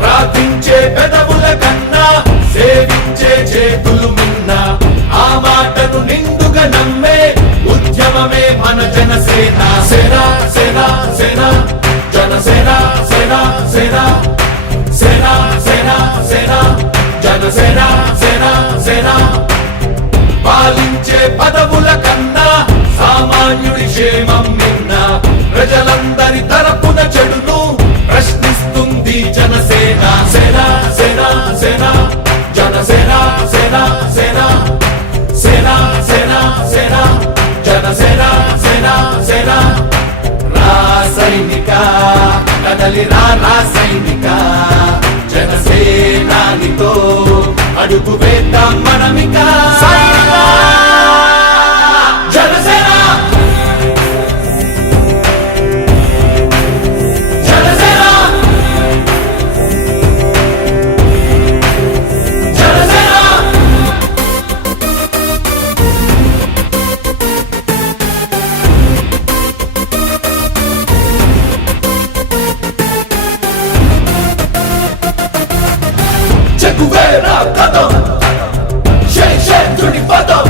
ప్రార్థించే పెదవుల కన్నా సేవించే చేతులు మిన్న ఆ మాటను నిండుగా నమ్మే ఉద్యమమే మన జనసేన. సేన సేన సేన జనసేన సేన సేన సేన సేన సేన జనసేన సేన సేన. పాలించే పదవుల కన్నా సామాన్యుడి క్షేమం నిన్న ప్రజలందరి తరపున చెడును ప్రశ్నిస్తుంది జనసేన. సేన సేన సేన జనసేన సేన సేన సేన సేన సేన జనసేన సేన సేన. రాసైనిక కదలి రాసైనిక జనసేనానితో అడుగు వేద్దాం మనమిక. జనసేన జనసేన జనసేన. చెక్కువేరా కథం శేషేంద్రుడి పదం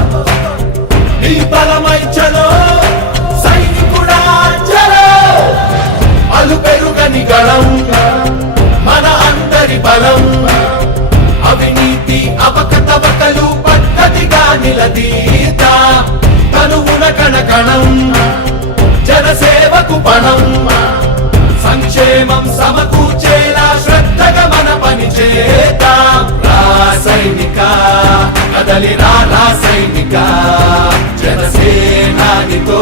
నీ బలమై చలో సైనికుడా చలో. అలు పెరుగని గళం మన అందరి బలం అవినీతి అవకతవకలు పద్ధతిగా నిలదీత తనువున కణకణం జనసేవకు పణం సంక్షేమం సమకూర్చేలా శ్రద్ధగా మన పని చేద్దాం. రాసైనిక కదలి రాసైనిక జనసేనానితో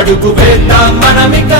అడుగు వేద్దాం మనమిక.